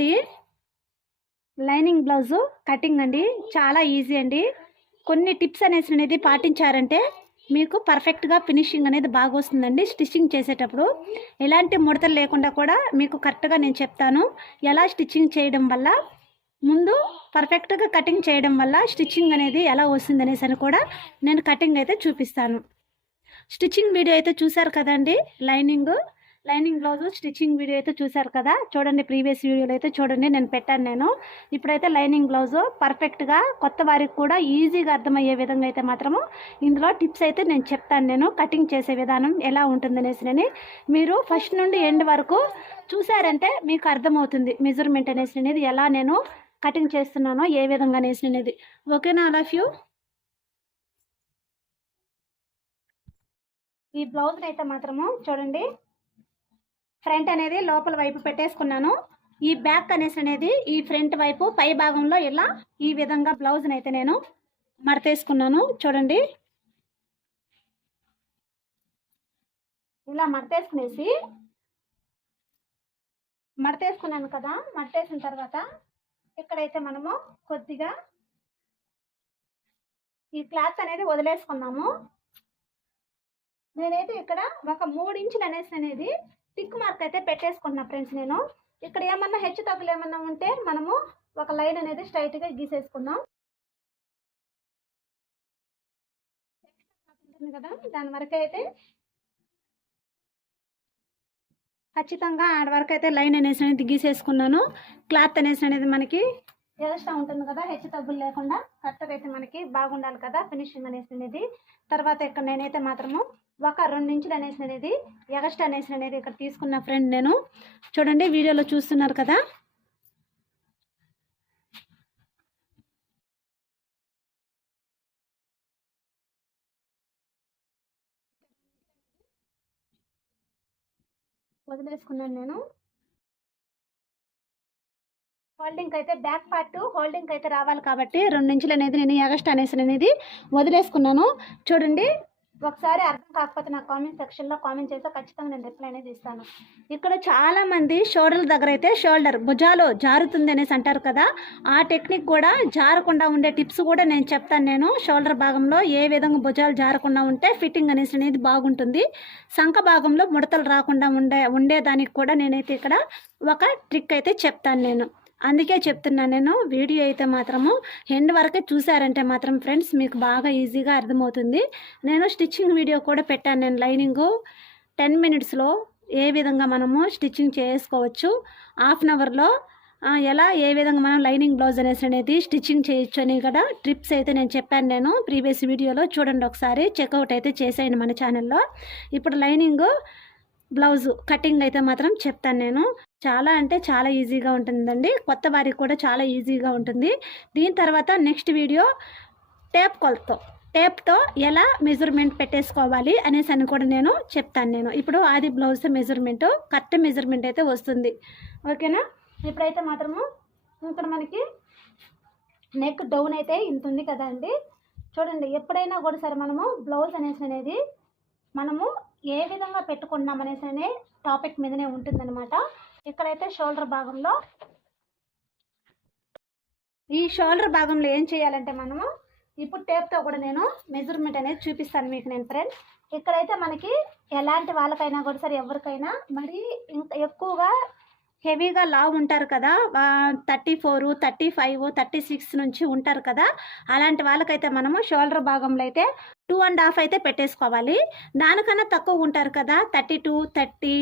అండి lining blouse cutting అండి. చాలా ఈజీ అండి. కొన్ని టిప్స్ అనేది పాటించారంటే మీకు పర్ఫెక్ట్గా ఫినిషింగ్ అనేది బాగా వస్తుందండి. స్టిచ్చింగ్ చేసేటప్పుడు ఎలాంటి ముడతలు లేకుండా కూడా మీకు కరెక్ట్గా నేను చెప్తాను. ఎలా స్టిచ్చింగ్ చేయడం వల్ల, ముందు పర్ఫెక్ట్గా కటింగ్ చేయడం వల్ల స్టిచ్చింగ్ అనేది ఎలా వస్తుంది అనేసి అని కూడా నేను కటింగ్ అయితే చూపిస్తాను. స్టిచ్చింగ్ వీడియో అయితే చూసారు కదండి. లైనింగ్ బ్లౌజ్ స్టిచ్చింగ్ వీడియో అయితే చూసారు కదా. చూడండి, ప్రీవియస్ వీడియోలో అయితే చూడండి, నేను పెట్టాను. ఇప్పుడైతే లైనింగ్ బ్లౌజ్ పర్ఫెక్ట్గా కొత్త వారికి కూడా ఈజీగా అర్థమయ్యే విధంగా అయితే మాత్రము ఇందులో టిప్స్ అయితే నేను చెప్తాను. కటింగ్ చేసే విధానం ఎలా ఉంటుందనేసి మీరు ఫస్ట్ నుండి ఎండ్ వరకు చూసారంటే మీకు అర్థమవుతుంది. మెజర్మెంట్ అనేది ఎలా నేను కటింగ్ చేస్తున్నానో, ఏ విధంగా అనేది. ఓకేనా ఆల్ ఆఫ్ యూ? ఈ బ్లౌజ్ని అయితే మాత్రము చూడండి, ఫ్రంట్ అనేది లోపల వైపు పెట్టేసుకున్నాను. ఈ బ్యాక్ అనేది ఈ ఫ్రంట్ వైపు పై భాగంలో ఇలా ఈ విధంగా బ్లౌజ్ని అయితే నేను మడతేసుకున్నాను. చూడండి, ఇలా మడతేసుకున్నాను కదా. మడతేసిన తర్వాత ఇక్కడైతే మనము కొద్దిగా ఈ క్లాత్ అనేది వదిలేసుకున్నాము. నేనైతే ఇక్కడ ఒక 3 ఇంచులు అనేది టిక్ మార్క్ అయితే పెట్టేసుకుంటున్నా ఫ్రెండ్స్. నేను ఇక్కడ ఏమన్నా హెచ్చు తగ్గులు ఏమన్నా ఉంటే మనము ఒక లైన్ అనేది స్ట్రైట్గా గీసేసుకుందాం కదా. దాని వరకు అయితే ఖచ్చితంగా ఆడ వరకు అయితే లైన్ అనేది గీసేసుకున్నాను. క్లాత్ అనేది మనకి ఎక్స్ట్రా ఉంటుంది కదా, హెచ్చు తగ్గులు లేకుండా కరెక్ట్గా అయితే మనకి బాగుండాలి కదా ఫినిషింగ్ అనేది. తర్వాత ఇక్కడ నేనైతే మాత్రము ఒక 2 ఇంచులు అనేది ఎక్స్ట్రా అనేది ఇక్కడ తీసుకున్న ఫ్రెండ్. నేను చూడండి, వీడియోలో చూస్తున్నారు కదా. వదిలేసుకున్నాను నేను. హోల్డింగ్ అయితే బ్యాక్ పార్ట్ హోల్డింగ్ అయితే రావాలి కాబట్టి 2 ఇంచులు అనేది నేను ఎక్స్ట్రా అనేది వదిలేసుకున్నాను. చూడండి, ఒకసారి అర్థం కాకపోతే నా కామెంట్ సెక్షన్లో కామెంట్ చేస్తే ఖచ్చితంగా నేను రిప్లై అనేది ఇస్తాను. ఇక్కడ చాలామంది షోల్డర్ దగ్గర అయితే భుజాలు జారుతుంది అనేసి అంటారు కదా. ఆ టెక్నిక్ కూడా జారకుండా ఉండే టిప్స్ కూడా నేను చెప్తాను. షోల్డర్ భాగంలో ఏ విధంగా భుజాలు జారకుండా ఉంటే ఫిట్టింగ్ అనేది బాగుంటుంది. సంఖ భాగంలో ముడతలు రాకుండా ఉండేదానికి కూడా నేనైతే ఇక్కడ ఒక ట్రిక్ అయితే చెప్తాను. అందుకే చెప్తున్నాను నేను. వీడియో అయితే మాత్రము ఎండ్ వరకే చూసారంటే మాత్రం ఫ్రెండ్స్ మీకు బాగా ఈజీగా అర్థమవుతుంది. నేను స్టిచ్చింగ్ వీడియో కూడా పెట్టాను. నేను లైనింగ్ 10 మినిట్స్లో ఏ విధంగా మనము స్టిచ్చింగ్ చేసుకోవచ్చు, హాఫ్ అన్ అవర్లో ఏ విధంగా మనం లైనింగ్ బ్లౌజ్ అనేది స్టిచ్చింగ్ చేయొచ్చు అని కూడా ట్రిప్స్ అయితే నేను చెప్పాను. ప్రీవియస్ వీడియోలో చూడండి, ఒకసారి చెక్అవుట్ అయితే చేసేయండి మన ఛానల్లో. ఇప్పుడు లైనింగ్ బ్లౌజ్ కటింగ్ అయితే మాత్రం చెప్తాను నేను. చాలా అంటే చాలా ఈజీగా ఉంటుందండి. కొత్త వారికి కూడా చాలా ఈజీగా ఉంటుంది. దీని తర్వాత నెక్స్ట్ వీడియో టేప్తో ఎలా మెజర్మెంట్ పెట్టేసుకోవాలి అనేసి అని కూడా నేను చెప్తాను. ఇప్పుడు ఆది బ్లౌజ్ మెజర్మెంట్ కరెక్ట్ మెజర్మెంట్ అయితే వస్తుంది. ఓకేనా? ఇప్పుడైతే మాత్రము ఇక్కడ మనకి నెక్ డౌన్ అయితే ఇంత ఉంది కదా అండి. చూడండి, ఎప్పుడైనా కూడా సరే మనము బ్లౌజ్ అనేది మనము ఏ విధంగా పెట్టుకున్నాం అనేసి టాపిక్ మీదనే ఉంటుందన్నమాట. ఇక్కడైతే షోల్డర్ భాగంలో ఈ షోల్డర్ భాగంలో ఏం చేయాలంటే మనము ఇప్పుడు టేప్తో కూడా నేను మెజర్మెంట్ అనేది చూపిస్తాను మీకు నేను ఫ్రెండ్స్. ఇక్కడైతే మనకి ఎలాంటి వాళ్ళకైనా కూడా సరే ఎవరికైనా మరి ఇంకా ఎక్కువగా హెవీగా లావు ఉంటారు కదా, 34, 35, 36 నుంచి ఉంటారు కదా. అలాంటి వాళ్ళకైతే మనము షోల్డర్ భాగంలో అయితే 2.5 అయితే పెట్టేసుకోవాలి. దానికన్నా తక్కువ ఉంటారు కదా, 32, 30,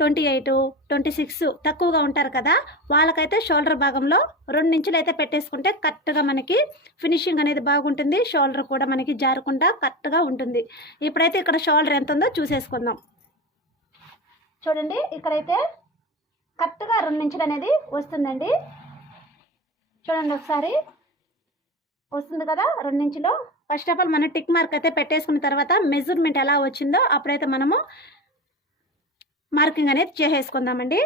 28, 26 తక్కువగా ఉంటారు కదా, వాళ్ళకైతే షోల్డర్ భాగంలో 2 ఇంచులు అయితే పెట్టేసుకుంటే కరెక్ట్గా మనకి ఫినిషింగ్ అనేది బాగుంటుంది. షోల్డర్ కూడా మనకి జారకుండా కరెక్ట్గా ఉంటుంది. ఇప్పుడైతే ఇక్కడ షోల్డర్ ఎంత ఉందో చూసేసుకుందాం. చూడండి, ఇక్కడైతే కరెక్ట్గా 2 ఇంచులు అనేది వస్తుందండి. చూడండి ఒకసారి, వస్తుంది కదా 2 ఇంచులు. ఫస్ట్ ఆఫ్ ఆల్ మనం టిక్ మార్క్ అయితే పెట్టేసుకున్న తర్వాత మెజర్మెంట్ ఎలా వచ్చిందో అప్పుడైతే మనము మార్కింగ్ అనేది చేసేసుకుందామండి.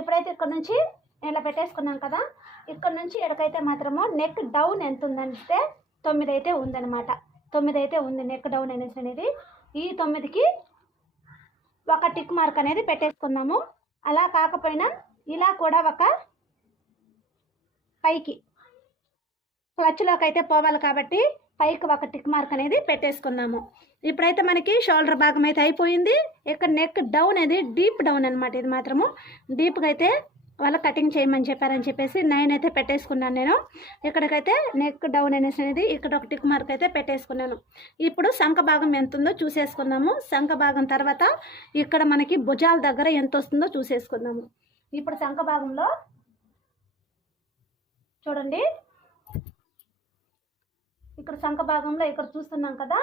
ఇప్పుడైతే ఇక్కడ నుంచి ఇలా పెట్టేసుకున్నాం కదా, ఇక్కడ నుంచి ఎక్కడికైతే మాత్రము నెక్ డౌన్ ఎంత ఉందంటే 9 అయితే ఉందన్నమాట. 9 అయితే ఉంది నెక్ డౌన్ అనేది. ఈ 9కి ఒక టిక్ మార్క్ అనేది పెట్టేసుకుందాము. అలా కాకపోయినా ఇలా కూడా ఒక పైకి క్లచ్లోకి అయితే పోవాలి కాబట్టి పైకి ఒక టిక్ మార్క్ అనేది పెట్టేసుకుందాము. ఇప్పుడైతే మనకి షోల్డర్ భాగం అయితే అయిపోయింది. ఇక్కడ నెక్ డౌన్ అనేది డీప్ డౌన్ అనమాట. ఇది మాత్రము డీప్గా అయితే వాళ్ళ కటింగ్ చేయమని చెప్పారని చెప్పేసి 9 అయితే పెట్టేసుకున్నాను నేను. ఇక్కడికైతే నెక్ డౌన్ అనేది ఇక్కడ ఒక టిక్ మార్క్ అయితే పెట్టేసుకున్నాను. ఇప్పుడు సంఖ భాగం ఎంత ఉందో చూసేసుకుందాము. సంఖ భాగం తర్వాత ఇక్కడ మనకి భుజాల దగ్గర ఎంత వస్తుందో చూసేసుకుందాము. ఇప్పుడు సంఖ భాగంలో చూడండి, ఇక్కడ సంఖ భాగంలో ఇక్కడ చూస్తున్నాం కదా,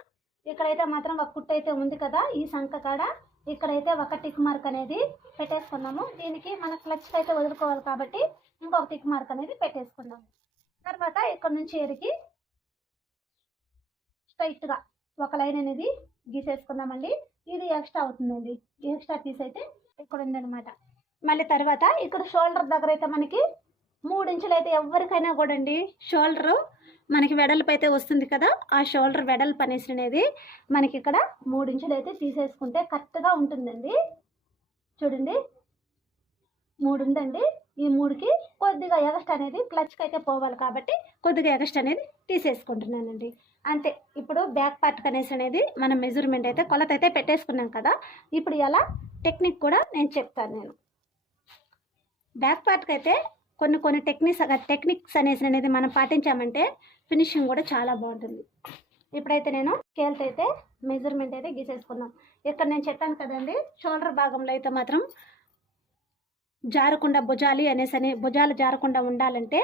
ఇక్కడైతే మాత్రం ఒక కుట్టు అయితే ఉంది కదా ఈ సంఖ కాడ. ఇక్కడైతే ఒక టిక్ మార్క్ అనేది పెట్టేసుకున్నాము. దీనికి మన క్లచ్ అయితే వదులుకోవాలి కాబట్టి ఇంకొక టిక్ మార్క్ అనేది పెట్టేసుకున్నాము. తర్వాత ఇక్కడ నుంచి ఎరికి స్ట్రైట్గా ఒక లైన్ అనేది గీసేసుకున్నామండి. ఇది ఎక్స్ట్రా అవుతుందండి. ఎక్స్ట్రా పీస్ అయితే ఇక్కడ ఉందన్నమాట. మళ్ళీ తర్వాత ఇక్కడ షోల్డర్ దగ్గర అయితే మనకి 3 ఇంచులు అయితే ఎవరికైనా కూడా అండి షోల్డరు మనకి వెడల్పు అయితే వస్తుంది కదా, ఆ షోల్డర్ వెడల్పు అనేది మనకి ఇక్కడ 3 ఇంచులు అయితే తీసేసుకుంటే కరెక్ట్గా ఉంటుందండి. చూడండి 3 ఉందండి. ఈ 3కి కొద్దిగా ఎగస్ట్ అనేది క్లచ్కి అయితే పోవాలి కాబట్టి కొద్దిగా ఎగస్ట్ అనేది తీసేసుకుంటున్నానండి. అంతే. ఇప్పుడు బ్యాక్ పార్ట్ అనేది మనం మెజర్మెంట్ అయితే కొలత అయితే పెట్టేసుకున్నాం కదా. ఇప్పుడు ఎలా టెక్నిక్ కూడా నేను చెప్తాను. నేను బ్యాక్ పార్ట్కి అయితే కొన్ని టెక్నిక్స్ అనేది మనం పాటించామంటే ఫినిషింగ్ కూడా చాలా బాగుంటుంది. ఇప్పుడైతే నేను స్కేల్తో అయితే మెజర్మెంట్ అయితే గీసేసుకున్నాం. ఇక్కడ నేను చెప్పాను కదండి, షోల్డర్ భాగంలో అయితే మాత్రం జారకుండా భుజాలు జారకుండా ఉండాలంటే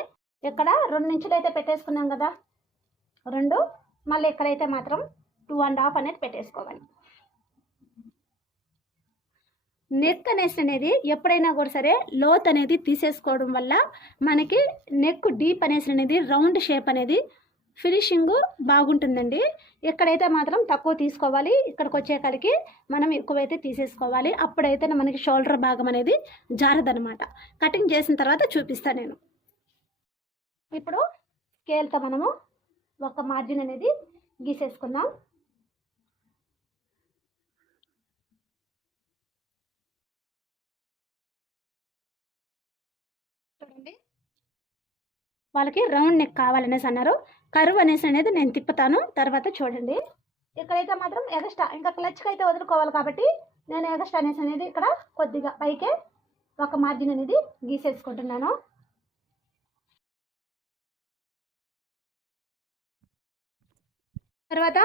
ఇక్కడ 2 ఇంచులు అయితే పెట్టేసుకున్నాం కదా, 2. మళ్ళీ ఇక్కడైతే మాత్రం 2.5 అనేది పెట్టేసుకోవాలి. నెక్ అనేది ఎప్పుడైనా కూడా సరే లోత్ అనేది తీసేసుకోవడం వల్ల మనకి నెక్ డీప్ అనేది రౌండ్ షేప్ అనేది ఫినిషింగ్ బాగుంటుందండి. ఎక్కడైతే మాత్రం తక్కువ తీసుకోవాలి, ఇక్కడికి వచ్చేకాడికి మనం ఎక్కువైతే తీసేసుకోవాలి. అప్పుడైతే మనకి షోల్డర్ భాగం అనేది జారదనమాట. కటింగ్ చేసిన తర్వాత చూపిస్తాను నేను. ఇప్పుడు స్కేల్తో మనము ఒక మార్జిన్ అనేది గీసేసుకుందాం. చూడండి, వాళ్ళకి రౌండ్ నెక్ కావాలనేసి అన్నారు. కర్వ్ అనేది నేను తిప్పుతాను, తర్వాత చూడండి. ఇక్కడైతే మాత్రం ఎగస్ట్రా ఇంకా క్లచ్కి అయితే వదులుకోవాలి కాబట్టి నేను ఎగస్ట్రా అనేది ఇక్కడ కొద్దిగా పైకే ఒక మార్జిన్ అనేది గీసేసుకుంటున్నాను. తర్వాత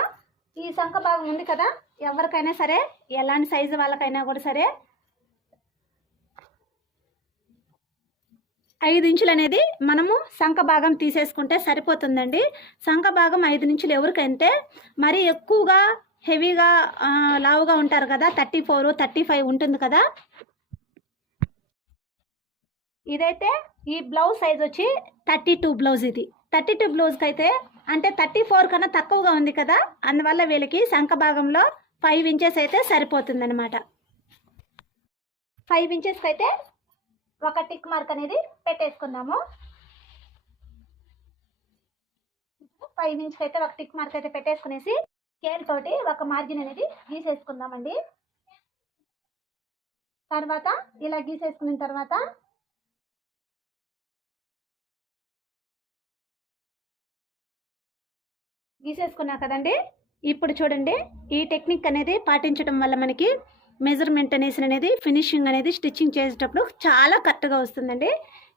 ఈ సంఖ భాగం ఉంది కదా, ఎవరికైనా సరే ఎలాంటి సైజు వాళ్ళకైనా కూడా సరే 5 ఇంచులు అనేది మనము సంఖ భాగం తీసేసుకుంటే సరిపోతుందండి. సంఖ భాగం 5 ఇంచులు ఎవరికంటే మరీ ఎక్కువగా హెవీగా లావుగా ఉంటారు కదా, 34, 35 ఉంటుంది కదా. ఇదైతే ఈ బ్లౌజ్ సైజ్ వచ్చి 32 బ్లౌజ్. ఇది 32 బ్లౌజ్కి అయితే అంటే 34 కన్నా తక్కువగా ఉంది కదా, అందువల్ల వీళ్ళకి సంఖ భాగంలో 5 ఇంచెస్ అయితే సరిపోతుంది అనమాట. 5 ఇంచెస్కి అయితే ఒక టిక్ మార్క్ అనేది పెట్టేసుకుందాము. 5 ఇంచ్కి అయితే ఒక టిక్ మార్క్ అయితే పెట్టేసుకునేసి స్కేల్ తోటి ఒక మార్జిన్ అనేది గీసేసుకుందామండి. తర్వాత ఇలా గీసేసుకున్న తర్వాత గీసేసుకున్నా కదండి. ఇప్పుడు చూడండి, ఈ టెక్నిక్ అనేది పాటించడం వల్ల మనకి మెజర్మెంట్ అనేది ఫినిషింగ్ అనేది స్టిచ్చింగ్ చేసేటప్పుడు చాలా కరెక్ట్గా వస్తుందండి.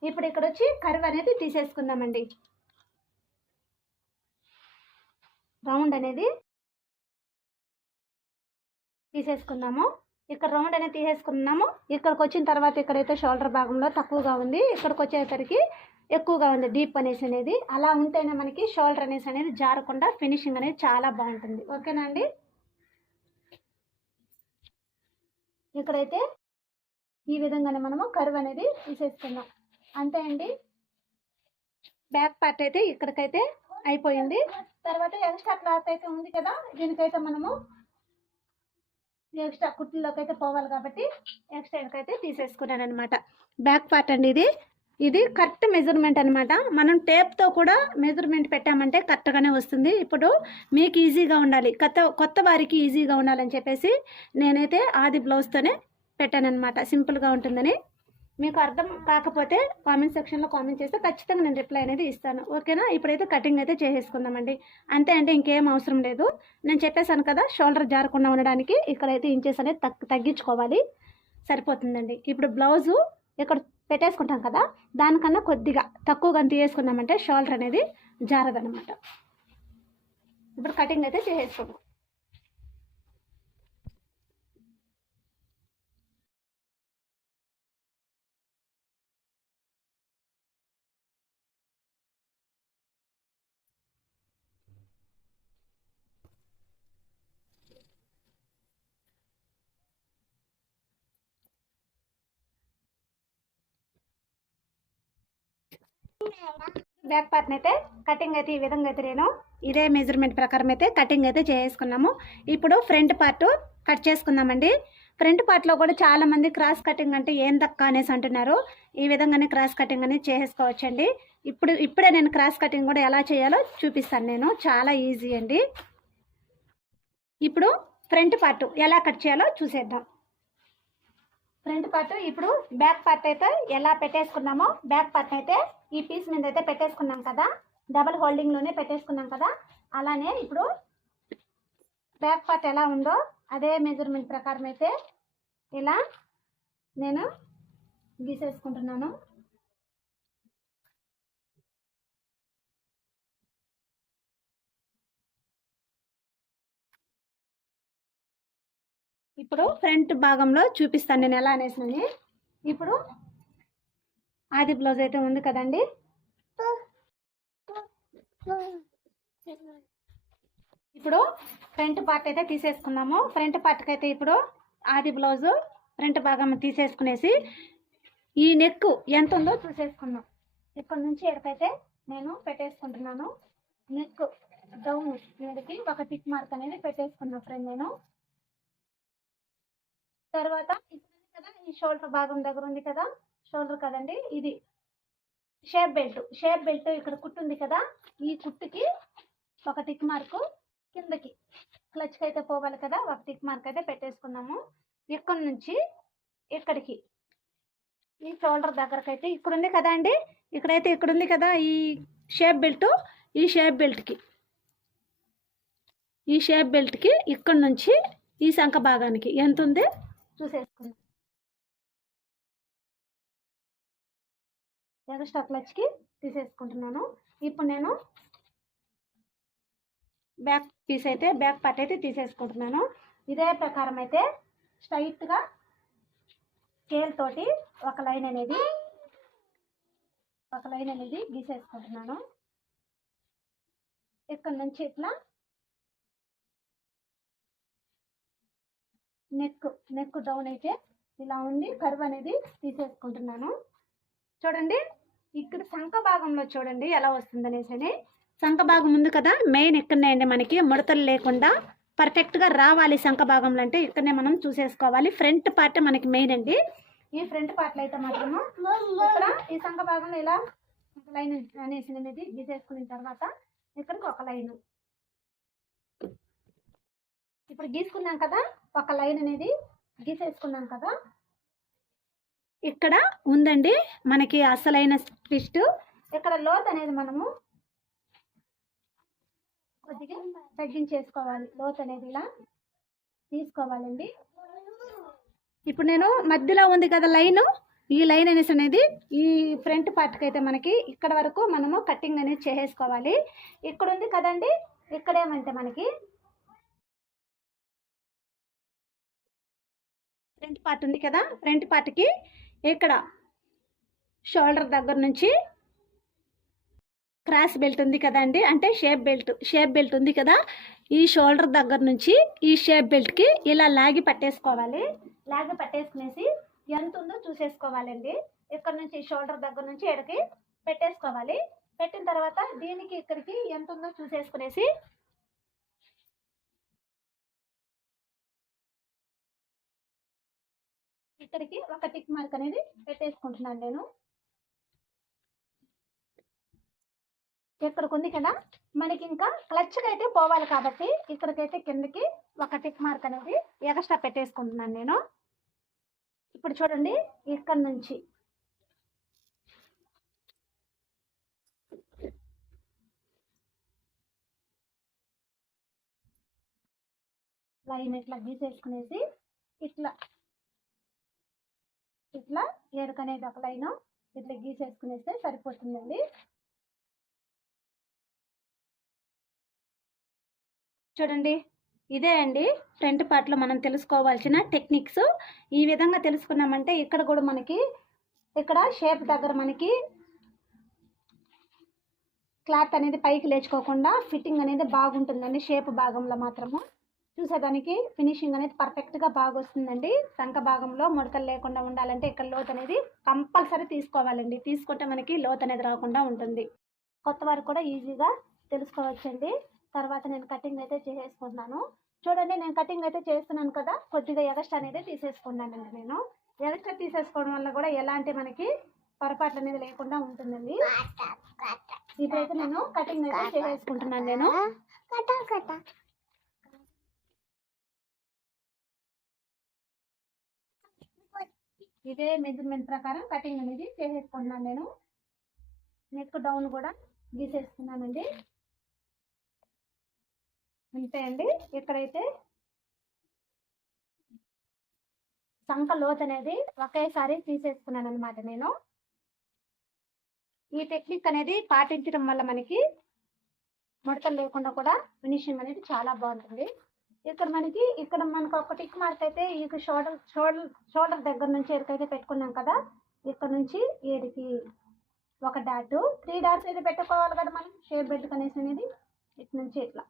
ఇప్పుడు ఇక్కడ వచ్చి కర్వ్ అనేది తీసేసుకుందామండి. రౌండ్ అనేది తీసేసుకుందాము. ఇక్కడ రౌండ్ అనేది తీసేసుకున్నాము. ఇక్కడికి వచ్చిన తర్వాత ఇక్కడైతే షోల్డర్ భాగంలో తక్కువగా ఉంది, ఇక్కడికి వచ్చేసరికి ఎక్కువగా ఉంది డీప్ అనేది. అలా ఉంటేనే మనకి షోల్డర్ అనేది జారకుండా ఫినిషింగ్ అనేది చాలా బాగుంటుంది. ఓకేనా అండి. ఇక్కడైతే ఈ విధంగానే మనము కర్వ్ అనేది తీసేసుకుందాం. అంతే అండి. బ్యాక్ పార్ట్ అయితే ఇక్కడికైతే అయిపోయింది. తర్వాత ఎక్స్ట్రా క్లాత్ అయితే ఉంది కదా, దీనికైతే మనము ఎక్స్ట్రా కుర్తీలోకి అయితే పోవాలి కాబట్టి ఎక్స్ట్రా అయితే తీసేసుకున్నాను అనమాట. బ్యాక్ పార్ట్ అండి ఇది కరెక్ట్ మెజర్మెంట్ అనమాట. మనం టేప్తో కూడా మెజర్మెంట్ పెట్టామంటే కరెక్ట్గానే వస్తుంది. ఇప్పుడు మీకు ఈజీగా ఉండాలి, కొత్త వారికి ఈజీగా ఉండాలని చెప్పేసి నేనైతే ఆది బ్లౌజ్తోనే పెట్టాను అనమాట, సింపుల్గా ఉంటుందని. మీకు అర్థం కాకపోతే కామెంట్ సెక్షన్లో కామెంట్ చేస్తే ఖచ్చితంగా నేను రిప్లై అనేది ఇస్తాను, ఓకేనా? ఇప్పుడైతే కటింగ్ అయితే చేసేసుకుందామండి. అంతే అంటే ఇంకేం అవసరం లేదు. నేను చెప్పేశాను కదా, షోల్డర్ జారకుండా ఉండడానికి ఇక్కడైతే ఇంచెస్ అనేది తగ్గించుకోవాలి, సరిపోతుందండి. ఇప్పుడు బ్లౌజు ఇక్కడ పెట్టేసుకుంటాం కదా, దానికన్నా కొద్దిగా తక్కువగా తీసేసుకున్నామంటే షోల్డర్ అనేది జారదనమాట. ఇప్పుడు కటింగ్ అయితే చేసేసుకుందాం. బ్యాక్ పార్ట్ అయితే కటింగ్ అయితే ఈ విధంగా అయితే నేను ఇదే మెజర్మెంట్ ప్రకారం అయితే కటింగ్ అయితే చేసుకున్నాము. ఇప్పుడు ఫ్రంట్ పార్ట్ కట్ చేసుకుందామండి. ఫ్రంట్ పార్ట్లో కూడా చాలా మంది క్రాస్ కటింగ్ అంటే ఏం దక్క అనేసి అంటున్నారు. ఈ విధంగానే క్రాస్ కటింగ్ అనేది చేసుకోవచ్చండి. ఇప్పుడే నేను క్రాస్ కటింగ్ కూడా ఎలా చేయాలో చూపిస్తాను. నేను చాలా ఈజీ అండి. ఇప్పుడు ఫ్రంట్ పార్ట్ ఎలా కట్ చేయాలో చూసేద్దాం. ఫ్రంట్ పార్ట్ ఇప్పుడు బ్యాక్ పార్ట్ అయితే ఎలా పెట్టేసుకున్నామో, బ్యాక్ పార్ట్ అయితే ఈ పీస్ మీద అయితే పెట్టేసుకున్నాం కదా, డబల్ హోల్డింగ్లోనే పెట్టేసుకున్నాం కదా, అలానే ఇప్పుడు బ్యాక్ పార్ట్ ఎలా ఉందో అదే మెజర్మెంట్ ప్రకారం అయితే ఇలా నేను గీసేసుకుంటున్నాను. ఇప్పుడు ఫ్రంట్ భాగంలో చూపిస్తాను నేను ఎలా అనేసినని. ఇప్పుడు ఆది బ్లౌజ్ అయితే ఉంది కదండి, ఇప్పుడు ఫ్రంట్ పార్ట్ అయితే తీసేసుకున్నాము. ఫ్రంట్ పార్ట్కి అయితే ఇప్పుడు ఆది బ్లౌజు ఫ్రంట్ భాగం తీసేసుకునేసి ఈ నెక్ ఎంత ఉందో చూసేసుకున్నాం. ఇక్కడ నుంచి ఎక్కడికైతే నేను పెట్టేసుకుంటున్నాను. నెక్ డౌన్ మీదకి ఒక టిక్ మార్క్ అనేది పెట్టేసుకున్నాను ఫ్రెండ్ నేను. తర్వాత కదా ఈ షోల్డర్ భాగం దగ్గర ఉంది కదా, షోల్డర్ కదండి ఇది షేప్ బెల్ట్ ఇక్కడ కుట్టు ఉంది కదా, ఈ కుట్టుకి ఒక టిక్ మార్కు కిందకి క్లచ్కి అయితే పోవాలి కదా, ఒక టిక్ మార్క్ అయితే పెట్టేసుకున్నాము. ఇక్కడ నుంచి ఇక్కడికి ఈ షోల్డర్ దగ్గరకు అయితే ఇక్కడ ఉంది కదా అండి, ఇక్కడైతే ఇక్కడ ఉంది కదా ఈ షేప్ బెల్ట్, ఈ షేప్ బెల్ట్కి ఇక్కడ నుంచి ఈ శంఖ భాగానికి ఎంత ఉంది చూసేసుకున్నాం. ఎక్స్ట్రా క్లచ్కి తీసేసుకుంటున్నాను. ఇప్పుడు నేను బ్యాక్ పార్ట్ అయితే తీసేసుకుంటున్నాను. ఇదే ప్రకారం అయితే స్ట్రైట్గా స్కేల్ తోటి ఒక లైన్ అనేది గీసేసుకుంటున్నాను. ఇక్కడ నుంచి ఇట్లా నెక్ డౌన్ అయితే ఇలా ఉంది, కర్వ్ అనేది తీసేసుకుంటున్నాను. చూడండి ఇక్కడ శంఖ భాగంలో చూడండి ఎలా వస్తుంది అనేసి. శంఖ భాగం ఉంది కదా, మెయిన్ ఇక్కడనే అండి, మనకి ముడతలు లేకుండా పర్ఫెక్ట్గా రావాలి శంఖ భాగంలో అంటే ఇక్కడనే మనం చూసేసుకోవాలి. ఫ్రంట్ పార్ట్ మనకి మెయిన్ అండి. ఈ ఫ్రంట్ పార్ట్లో అయితే మాత్రము ఇక్కడ ఈ శంఖ భాగంలో ఇలా ఒక లైన్ అనేసి అనేది గీసేసుకున్న తర్వాత ఇక్కడికి ఒక లైన్ ఇప్పుడు గీసుకున్నాం కదా, ఒక లైన్ అనేది గీసేసుకున్నాం కదా, ఇక్కడ ఉందండి మనకి అసలైన ట్విస్ట్. ఇక్కడ లోత్ అనేది మనము కొద్దిగా తగ్గించేసుకోవాలి, లోత్ అనేది ఇలా తీసుకోవాలండి. ఇప్పుడు నేను మధ్యలో ఉంది కదా లైన్, ఈ లైన్ అనేది ఈ ఫ్రంట్ పార్ట్కి అయితే మనకి ఇక్కడ వరకు మనము కటింగ్ అనేది చేసేసుకోవాలి. ఇక్కడ ఉంది కదండి, ఇక్కడేమంటే మనకి ఫ్రంట్ పార్ట్ ఉంది కదా, ఫ్రంట్ పార్ట్కి ఇక్కడ షోల్డర్ దగ్గర నుంచి క్రాస్ బెల్ట్ ఉంది కదండి, అంటే షేప్ బెల్ట్ ఉంది కదా, ఈ షోల్డర్ దగ్గర నుంచి ఈ షేప్ బెల్ట్కి ఇలా లాగి పట్టేసుకోవాలి. లాగి పట్టేసుకునేసి ఎంత ఉందో చూసేసుకోవాలండి. ఇక్కడ నుంచి షోల్డర్ దగ్గర నుంచి ఎడకి పెట్టేసుకోవాలి. పెట్టిన తర్వాత దీనికి ఇక్కడికి ఎంత ఉందో చూసేసుకునేసి ఇక్కడికి ఒక టిక్ మార్క్ అనేది పెట్టేసుకుంటున్నాను నేను. ఇక్కడికి ఉంది కదా, మనకి ఇంకా క్లచ్కి అయితే పోవాలి కాబట్టి ఇక్కడికైతే కిందకి ఒక టిక్ మార్క్ అనేది ఎక్స్ట్రా పెట్టేసుకుంటున్నాను నేను. ఇప్పుడు చూడండి ఇక్కడ నుంచి లైన్ ఇట్లా గీసేసుకునేసి ఇట్లా ఇట్లా ఏడుకనేది ఒక లైన్ ఇట్లా గీసేసుకునేస్తే సరిపోతుందండి. చూడండి, ఇదే అండి ఫ్రంట్ పార్ట్లో మనం తెలుసుకోవాల్సిన టెక్నిక్స్. ఈ విధంగా తెలుసుకున్నామంటే ఇక్కడ కూడా మనకి ఇక్కడ షేప్ దగ్గర మనకి క్లాత్ అనేది పైకి లేచుకోకుండా ఫిట్టింగ్ అనేది బాగుంటుందండి. షేప్ భాగంలో మాత్రము చూసేదానికి ఫినిషింగ్ అనేది పర్ఫెక్ట్గా బాగా వస్తుందండి. సంక భాగంలో ముడతలు లేకుండా ఉండాలంటే ఇక్కడ లోతు అనేది కంపల్సరీ తీసుకోవాలండి. తీసుకుంటే మనకి లోతు అనేది రాకుండా ఉంటుంది. కొత్త వారు కూడా ఈజీగా తెలుసుకోవచ్చండి. తర్వాత నేను కటింగ్ అయితే చేసేసుకుంటున్నాను. చూడండి, నేను కటింగ్ అయితే చేస్తున్నాను కదా, కొద్దిగా ఎగస్ట్రా అనేది తీసేసుకున్నానండి. నేను ఎగస్ట్రా తీసేసుకోవడం వల్ల కూడా ఎలాంటి మనకి పొరపాట్లు అనేది లేకుండా ఉంటుందండి. ఇప్పుడైతే నేను కటింగ్ అయితే చేసేసుకుంటున్నాను. నేను ఇదే మెజర్మెంట్ ప్రకారం కటింగ్ అనేది చేసేసుకుంటున్నాను. నేను నెక్ డౌన్ కూడా గీసేసుకున్నానండి. అంతే అండి. ఇక్కడైతే సంక లోతు అనేది ఒకేసారి తీసేసుకున్నాను అనమాట. నేను ఈ టెక్నిక్ అనేది పాటించడం వల్ల మనకి ముడతలు లేకుండా కూడా ఫినిషింగ్ అనేది చాలా బాగుంటుంది. ఇక్కడ మనకు ఒక టిక్ మార్క్ అయితే ఈ షోల్డర్ దగ్గర నుంచి ఎక్కడికైతే పెట్టుకున్నాం కదా, ఇక్కడ నుంచి ఏడికి ఒక డాట్ 3 డాట్స్ అయితే పెట్టుకోవాలి కదా మనం షేప్ పెట్టుకునేసి అనేది ఇటు నుంచి ఇట్లా.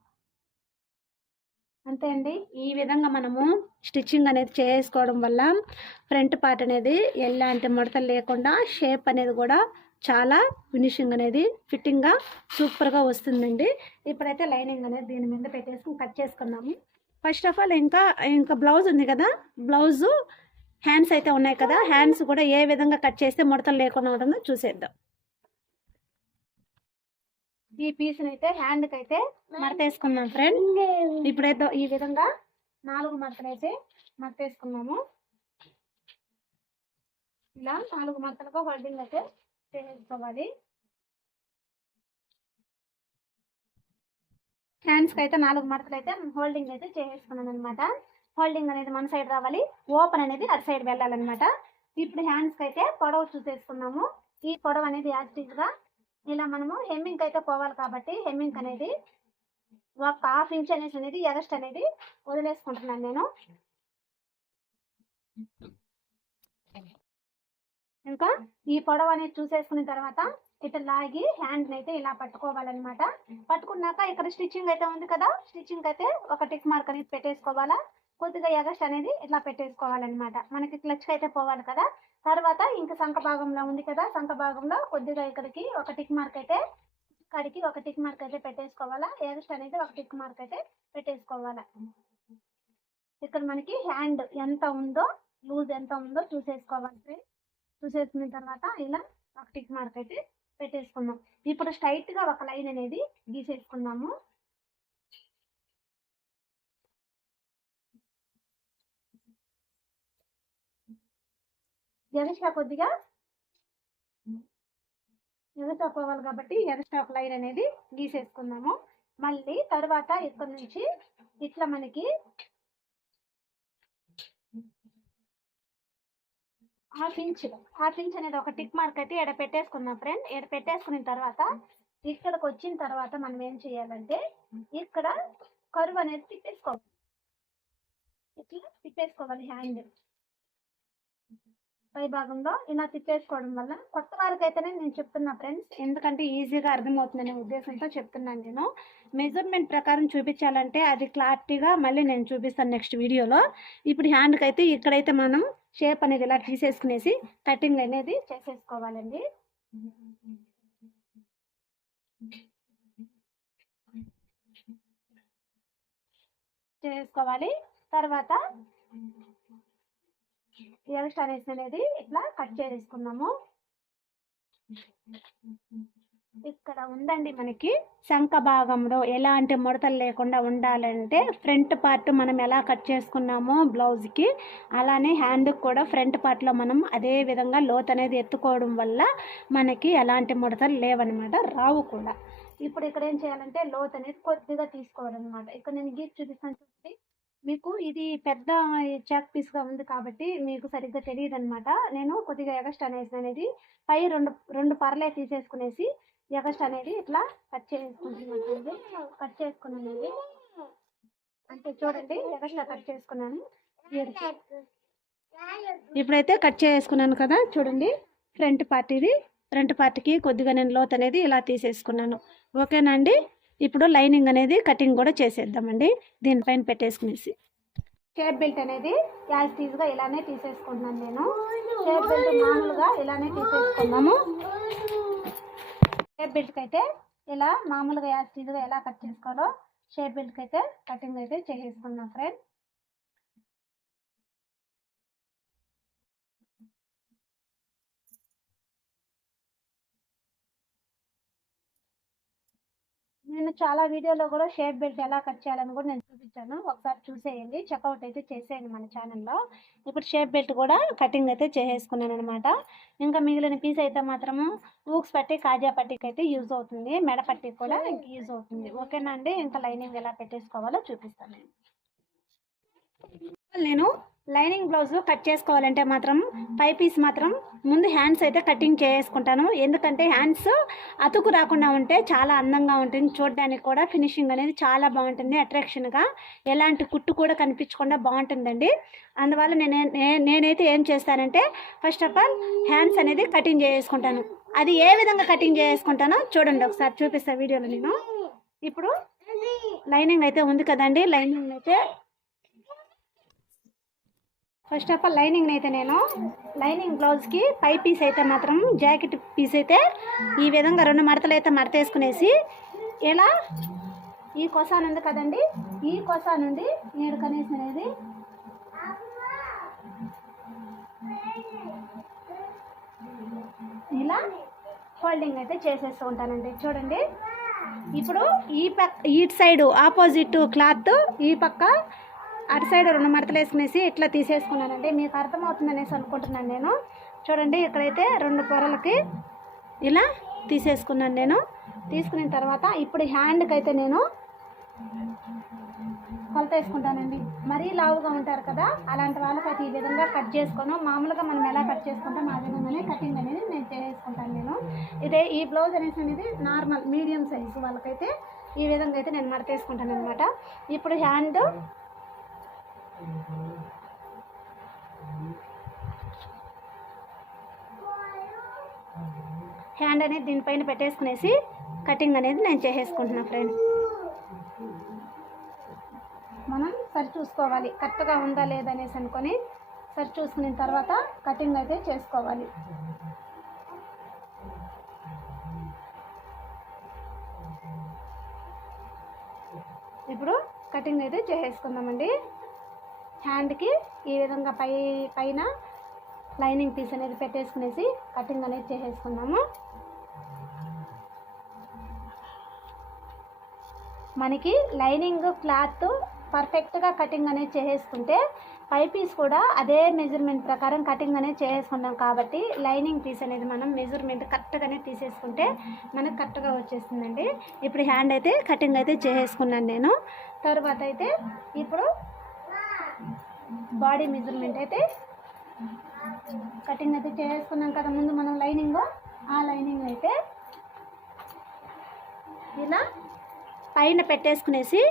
అంతే అండి. ఈ విధంగా మనము స్టిచ్చింగ్ అనేది చేసుకోవడం వల్ల ఫ్రంట్ పార్ట్ అనేది ఎలాంటి ముడతలు లేకుండా షేప్ అనేది కూడా చాలా ఫినిషింగ్ అనేది ఫిట్టింగ్గా సూపర్గా వస్తుందండి. ఇప్పుడైతే లైనింగ్ అనేది దీని మీద పెట్టేసుకుని కట్ చేసుకున్నాము. ఫస్ట్ ఆఫ్ ఆల్ ఇంకా బ్లౌజ్ ఉంది కదా, బ్లౌజు హ్యాండ్స్ అయితే ఉన్నాయి కదా, హ్యాండ్స్ కూడా ఏ విధంగా కట్ చేస్తే ముడతలు లేకుండా ఉంటుందో చూసేద్దాం. ఈ పీస్ని అయితే హ్యాండ్కి అయితే మడతేసుకున్నాం ఫ్రెండ్. ఇప్పుడైతే ఈ విధంగా 4 మడతలు అయితే మడతేసుకున్నాము. ఇలా 4 మడతలుగా హోల్డింగ్ అయితే చేసుకోవాలి. హ్యాండ్స్కి అయితే 4 మడతలు అయితే హోల్డింగ్ అయితే చేసేసుకున్నాను అనమాట. హోల్డింగ్ అనేది మన సైడ్ రావాలి, ఓపెన్ అనేది అటు సైడ్ వెళ్ళాలన్నమాట. ఇప్పుడు హ్యాండ్స్కి అయితే పొడవు చూసేసుకున్నాము. ఈ పొడవు అనేది యాక్టివ్గా ఇలా మనము హెమ్మింగ్ అయితే పోవాలి కాబట్టి హెమ్మింగ్ అనేది ఒక 1/2 ఇంచ్ అనేది ఎగస్ట్ అనేది వదిలేసుకుంటున్నాను నేను. ఇంకా ఈ పొడవు అనేది చూసేసుకున్న తర్వాత ఇట్లా లాగి హ్యాండ్ని అయితే ఇలా పట్టుకోవాలన్నమాట. పట్టుకున్నాక ఇక్కడ స్టిచ్చింగ్ అయితే ఉంది కదా, స్టిచ్చింగ్ అయితే ఒక టిక్ మార్క్ అనేది పెట్టేసుకోవాలా. కొద్దిగా ఎగస్ట్ అనేది ఇట్లా పెట్టేసుకోవాలన్నమాట. మనకి క్లచ్ అయితే పోవాలి కదా. తర్వాత ఇంకా సంక భాగంలో ఉంది కదా, సంక భాగంలో కొద్దిగా ఇక్కడికి ఒక టిక్ మార్క్ అయితే పెట్టేసుకోవాలా. ఎగస్ట్ అనేది ఒక టిక్ మార్క్ అయితే పెట్టేసుకోవాలా. ఇక్కడ మనకి హ్యాండ్ ఎంత ఉందో, లూజ్ ఎంత ఉందో చూసేసుకోవాలి. చూసేసుకున్న తర్వాత ఇలా ఒక టిక్ మార్క్ అయితే పెట్టేసుకున్నాం. ఇప్పుడు స్ట్రైట్గా ఒక లైన్ అనేది గీసేసుకున్నాము. ఎగస్ట్రా కొద్దిగా ఎగస్ట్రా పోవాలి కాబట్టి ఎగస్ట్రా ఒక లైన్ అనేది గీసేసుకున్నాము. మళ్ళీ తర్వాత ఇక్కడ నుంచి ఇట్లా మనకి హాఫ్ ఇంచ్ అనేది ఒక టిక్ మార్క్ అయితే ఎడ పెట్టేసుకుందాం ఫ్రెండ్. ఎడ పెట్టేసుకున్న తర్వాత ఇక్కడికి వచ్చిన తర్వాత మనం ఏం చేయాలంటే ఇక్కడ కరువు అనేది తిప్పేసుకోవాలి. ఇట్లా తిప్పేసుకోవాలి హ్యాండ్ పై భాగంలో ఇలా తిప్పేసుకోవడం వల్ల కొత్త వారికి అయితేనే నేను చెప్తున్నా ఫ్రెండ్స్, ఎందుకంటే ఈజీగా అర్థమవుతుందనే ఉద్దేశంతో చెప్తున్నాను. నేను మెజర్మెంట్ ప్రకారం చూపించాలంటే అది క్లారిటీగా మళ్ళీ నేను చూపిస్తాను నెక్స్ట్ వీడియోలో. ఇప్పుడు హ్యాండ్కి అయితే ఇక్కడైతే మనం షేప్ అనేది ఇలా తీసేసుకునేసి కటింగ్ అనేది చేసేసుకోవాలండి. చేసుకోవాలి. తర్వాత ఎగస్ట్ అనేది ఇట్లా కట్ చేసేసుకున్నాము. ఇక్కడ ఉందండి మనకి శంఖ భాగంలో ఎలాంటి ముడతలు లేకుండా ఉండాలంటే ఫ్రంట్ పార్ట్ మనం ఎలా కట్ చేసుకున్నామో బ్లౌజ్కి, అలానే హ్యాండ్కి కూడా ఫ్రంట్ పార్ట్లో మనం అదే విధంగా లోత్ అనేది ఎత్తుకోవడం వల్ల మనకి ఎలాంటి ముడతలు లేవన్నమాట, రావు కూడా. ఇప్పుడు ఇక్కడ ఏం చేయాలంటే లోత్ అనేది కొద్దిగా తీసుకోవాలన్నమాట. ఇక్కడ నేను గీసి చూపిస్తాను చూసి మీకు ఇది పెద్ద చాక్ పీస్గా ఉంది కాబట్టి మీకు సరిగ్గా తెలియదు అనమాట. నేను కొద్దిగా ఎగస్ట్ అనేది పై రెండు రెండు పర్లే తీసేసుకునేసి ఎగస్ట్ అనేది ఇట్లా కట్ చేసుకుంటున్నాను. కట్ చేసుకున్నానండి. అంటే చూడండి ఎగస్ట్రా కట్ చేసుకున్నాను. ఇప్పుడైతే కట్ చేసుకున్నాను కదా, చూడండి ఫ్రంట్ పార్ట్ ఇది. ఫ్రంట్ పార్ట్కి కొద్దిగా నేను లోత్ అనేది ఇలా తీసేసుకున్నాను. ఓకేనా అండి. ఇప్పుడు లైనింగ్ అనేది కటింగ్ కూడా చేసేద్దామండి. దీనిపైన పెట్టేసుకునేసి షేప్ బెల్ట్ అనేది యాజ్ టీజ్గా ఇలానే తీసేసుకుంటున్నాను నేను. షేప్ బెల్ట్ మామూలుగా ఇలానే తీసేసుకున్నాము. షేప్ బెల్ట్కి అయితే ఇలా మామూలుగా యాజ్ టీజ్గా ఎలా కట్ చేసుకోవాలో షేప్ బెల్ట్కి అయితే కటింగ్ అయితే చేసేసుకున్నాం ఫ్రెండ్. నేను చాలా వీడియోలో కూడా షేప్ బెల్ట్ ఎలా కట్ చేయాలని కూడా నేను చూపించాను. ఒకసారి చూసేయండి, చెక్అవుట్ అయితే చేసేయండి మన ఛానల్లో. ఇప్పుడు షేప్ బెల్ట్ కూడా కటింగ్ అయితే చేసేసుకున్నాను అనమాట. ఇంకా మిగిలిన పీస్ అయితే మాత్రము ఊక్స్ పట్టి కాజా పట్టికి అయితే యూజ్ అవుతుంది, మెడ పట్టికి కూడా యూజ్ అవుతుంది. ఓకేనా అండి. ఇంకా లైనింగ్ ఎలా పెట్టేసుకోవాలో చూపిస్తాను నేను. లైనింగ్ బ్లౌజ్ కట్ చేసుకోవాలంటే మాత్రం పై పీస్ మాత్రం ముందు హ్యాండ్స్ అయితే కటింగ్ చేసుకుంటాను. ఎందుకంటే హ్యాండ్స్ అతుకు రాకుండా ఉంటే చాలా అందంగా ఉంటుంది, చూడడానికి కూడా ఫినిషింగ్ అనేది చాలా బాగుంటుంది, అట్రాక్షన్గా ఎలాంటి కుట్టు కూడా కనిపించకుండా బాగుంటుందండి. అందువల్ల నేనైతే ఏం చేస్తానంటే ఫస్ట్ ఆఫ్ ఆల్ హ్యాండ్స్ అనేది కటింగ్ చేసుకుంటాను. అది ఏ విధంగా కటింగ్ చేసుకుంటానో చూడండి, ఒకసారి చూపిస్తాను వీడియోలో నేను. ఇప్పుడు లైనింగ్ అయితే ఉంది కదండి, లైనింగ్ అయితే ఫస్ట్ ఆఫ్ ఆల్ లైనింగ్ అయితే నేను లైనింగ్ బ్లౌజ్కి పై పీస్ అయితే మాత్రం జాకెట్ పీస్ అయితే ఈ విధంగా 2 మడతలు అయితే మడతేసుకునేసి ఇలా ఈ కొసా ఉంది కదండి, ఈ కొసా నుండి నేను కనీసం అనేది ఇలా ఫోల్డింగ్ అయితే చేసేస్తూ ఉంటానండి. చూడండి ఇప్పుడు ఈ సైడు ఆపోజిట్ క్లాత్ ఈ పక్క అటు సైడ్ 2 మడతలు వేసుకునేసి ఇట్లా తీసేసుకున్నానండి. మీకు అర్థమవుతుంది అనేసి అనుకుంటున్నాను నేను. చూడండి ఇక్కడైతే 2 పొరలకి ఇలా తీసేసుకున్నాను నేను. తీసుకున్న తర్వాత ఇప్పుడు హ్యాండ్కి అయితే నేను కొలత వేసుకుంటానండి. మరీ లావుగా ఉంటారు కదా, అలాంటి వాళ్ళకి అయితే ఈ విధంగా కట్ చేసుకోను. మామూలుగా మనం ఎలా కట్ చేసుకుంటాం ఆ విధంగానే కటింగ్ అనేది నేను చేసుకుంటాను నేను. ఈ బ్లౌజ్ అనేది నార్మల్ మీడియం సైజు వాళ్ళకైతే ఈ విధంగా అయితే నేను మడతేసుకుంటాను అనమాట. ఇప్పుడు హ్యాండ్ అనేది దీనిపైన పెట్టేసుకునేసి కటింగ్ అనేది నేను చేసేసుకుంటున్నాను ఫ్రెండ్. మనం సరి చూసుకోవాలి కరెక్ట్గా ఉందా లేదనేసి అనుకొని సరి చూసుకున్న తర్వాత కటింగ్ అయితే చేసుకోవాలి. ఇప్పుడు కటింగ్ అయితే చేసేసుకుందామండి. హ్యాండ్కి ఈ విధంగా పైన లైనింగ్ పీస్ అనేది పెట్టేసుకునేసి కటింగ్ అనేది చేసేసుకున్నాము. మనకి లైనింగ్ క్లాత్ పర్ఫెక్ట్గా కటింగ్ అనేది చేసేసుకుంటే పై పీస్ కూడా అదే మెజర్మెంట్ ప్రకారం కటింగ్ అనేది చేసేసుకున్నాం కాబట్టి లైనింగ్ పీస్ అనేది మనం మెజర్మెంట్ కరెక్ట్గానే తీసేసుకుంటే మనకు కరెక్ట్గా వచ్చేస్తుందండి. ఇప్పుడు హ్యాండ్ అయితే కటింగ్ అయితే చేసేసుకున్నాను నేను. తర్వాత అయితే ఇప్పుడు బాడీ మెజర్మెంట్ అయితే కటింగ్ అయితే చేసుకున్నాం కదా ముందు మనం లైనింగ్. ఆ లైనింగ్ అయితే ఇలా పైన పెట్టేసుకునేసి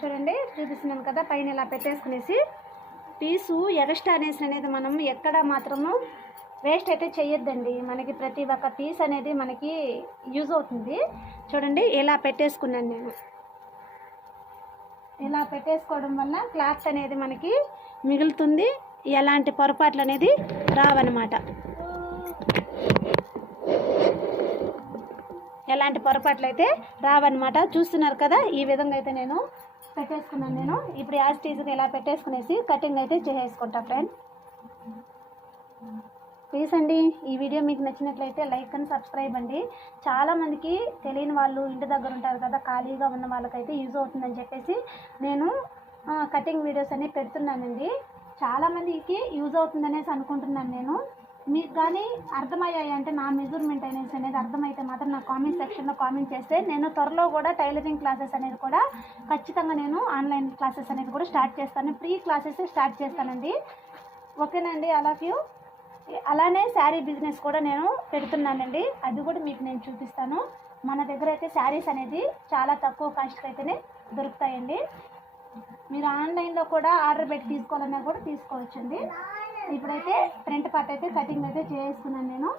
చూడండి చూపిస్తున్నాను కదా, పైన ఇలా పెట్టేసుకునేసి పీసు ఎగస్ట్రా అనేది మనం ఎక్కడ మాత్రము వేస్ట్ అయితే చేయొద్దండి. మనకి ప్రతి ఒక్క పీస్ అనేది మనకి యూజ్ అవుతుంది. చూడండి ఇలా పెట్టేసుకున్నాను నేను. ఇలా పెట్టేసుకోవడం వల్ల క్లాత్ అనేది మనకి మిగులుతుంది, ఎలాంటి పొరపాట్లు అనేది రావన్నమాట. ఎలాంటి పొరపాట్లు అయితే రావన్నమాట. చూస్తున్నారు కదా, ఈ విధంగా అయితే నేను పెట్టేసుకున్నాను నేను. ఇప్పుడు యాజ్ టీజ్గా ఇలా పెట్టేసుకునేసి కటింగ్ అయితే చేసేసుకుంటా ఫ్రెండ్స్. ప్లీజ్ అండి, ఈ వీడియో మీకు నచ్చినట్లయితే లైక్ అండ్ సబ్స్క్రైబ్ అండి. చాలామందికి తెలియని వాళ్ళు ఇంటి దగ్గర ఉంటారు కదా, ఖాళీగా ఉన్న వాళ్ళకైతే యూజ్ అవుతుందని చెప్పేసి నేను కటింగ్ వీడియోస్ అనేవి పెడుతున్నానండి. చాలామందికి యూజ్ అవుతుందనేసి అనుకుంటున్నాను నేను. మీకు కానీ అర్థమయ్యాయి అంటే నా మెజర్మెంట్ అనేది అర్థమైతే మాత్రం నా కామెంట్ సెక్షన్లో కామెంట్ చేస్తే నేను త్వరలో కూడా టైలరింగ్ క్లాసెస్ అనేది కూడా ఖచ్చితంగా నేను ఆన్లైన్ క్లాసెస్ అనేది కూడా స్టార్ట్ చేస్తాను. ఫ్రీ క్లాసెస్ స్టార్ట్ చేస్తానండి. ఓకేనండి, ఐ లవ్ యూ. అలానే శారీ బిజినెస్ కూడా నేను పెడుతున్నానండి, అది కూడా మీకు నేను చూపిస్తాను. మన దగ్గర అయితే శారీస్ అనేది చాలా తక్కువ కాస్ట్కి అయితేనే దొరుకుతాయండి. మీరు ఆన్లైన్లో కూడా ఆర్డర్ పెట్టి తీసుకోవాలన్నా కూడా తీసుకోవచ్చండి. ఇప్పుడైతే ఫ్రంట్ పార్ట్ అయితే కటింగ్ అయితే చేసుకున్నాను నేను,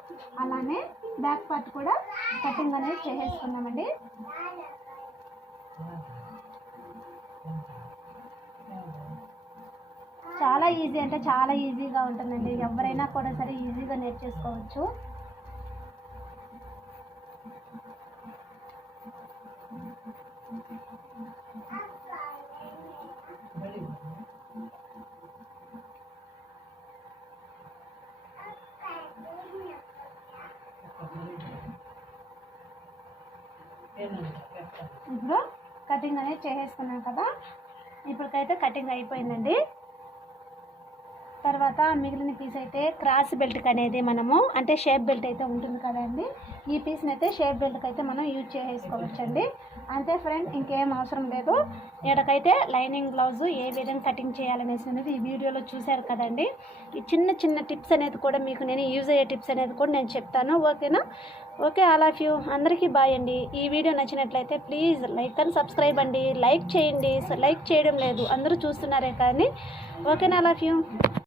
అలానే బ్యాక్ పార్ట్ కూడా కటింగ్ అనేది చేసేసుకున్నామండి. చాలా ఈజీ అంటే చాలా ఈజీగా ఉంటుందండి, ఎవరైనా కూడా సరే ఈజీగా నేర్చేసుకోవచ్చు. ఇప్పుడు కటింగ్ అనేది చేసేసుకున్నాం కదా, ఇప్పటికైతే కటింగ్ అయిపోయిందండి. తర్వాత మిగిలిన పీస్ అయితే క్రాస్ బెల్ట్కి అనేది మనము అంటే షేప్ బెల్ట్ అయితే ఉంటుంది కదండి, ఈ పీస్ని అయితే షేప్ బెల్ట్కి అయితే మనం యూజ్ చేసుకోవచ్చండి. అంతే ఫ్రెండ్, ఇంకేం అవసరం లేదు. ఎక్కడికైతే లైనింగ్ బ్లౌజ్ ఏ విధంగా కటింగ్ చేయాలనేసి అనేది ఈ వీడియోలో చూశారు కదండి. ఈ చిన్న చిన్న టిప్స్ అనేది కూడా మీకు నేను యూజ్ అయ్యే టిప్స్ అనేది కూడా నేను చెప్తాను. ఓకేనా? Okay, all of you. అందరికీ బాయ్ అండి. ఈ వీడియో నచ్చినట్లయితే ప్లీజ్ లైక్ అండ్ సబ్స్క్రైబ్ అండి. లైక్ చేయండి, లైక్ చేయడం లేదు, అందరూ చూస్తున్నారే కానీ. ఓకేనా? All of you.